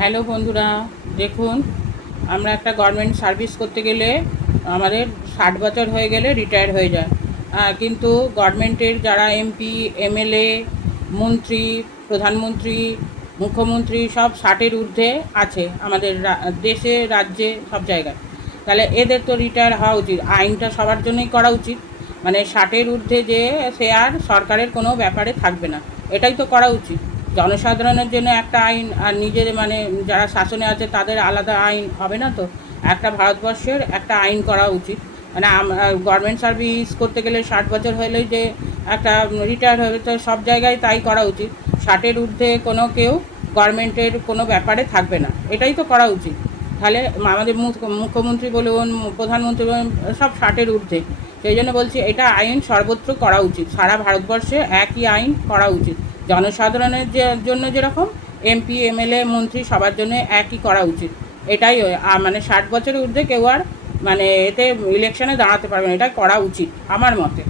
Hello বন্ধুরা, দেখুন আমরা একটা গভর্নমেন্ট সার্ভিস করতে গেলে আমাদের 60 বছর হয়ে গেলে রিটায়ার হয়ে যায়। কিন্তু গভর্নমেন্টের যারা এমপি, এমএলএ, মন্ত্রী, প্রধানমন্ত্রী, মুখ্যমন্ত্রী সব 60-এর ঊর্ধ্বে আছে আমাদের দেশে, রাজ্যে, সব জায়গায়। তাহলে এদের তো রিটায়ার হওয়া উচিত, আইনটা সবার জন্যই করা উচিত। মানে 60-এর ঊর্ধ্বে যে সে আর সরকারের কোনো ব্যাপারে থাকবে না, এটাই তো করা উচিত। জনসাধারণের জন্য একটা আইন, আর নিজের মানে যারা শাসনে আছে তাদের আলাদা আইন হবে না তো? একটা ভারতবর্ষের একটা আইন করা উচিত। মানে গভর্নমেন্ট সার্ভিস করতে গেলে 60 বছর হলেই যে একটা রিটায়ার হবে, তো সব জায়গায় তাই করা উচিত। 60-এর ঊর্ধ্বে কোনো কেউ গভর্নমেন্টের কোনো ব্যাপারে থাকবে না, এটাই তো করা উচিত। তাহলে আমাদের মুখ্যমন্ত্রী বলুন, প্রধানমন্ত্রী বলুন, সব 60-এর ঊর্ধ্বে। সেই জন্য বলছি এটা আইন সর্বত্র করা উচিত, সারা ভারতবর্ষে একই আইন করা উচিত। জনসাধারণের জন্য যেরকম এমপি, এমএলএ, মন্ত্রী সবার জন্য একই করা উচিত। এটাই মানে 60 বছরের ঊর্ধ্বে কেউ আর মানে এতে ইলেকশনে দাঁড়াতে পারবে না, এটা করা উচিত আমার মতে।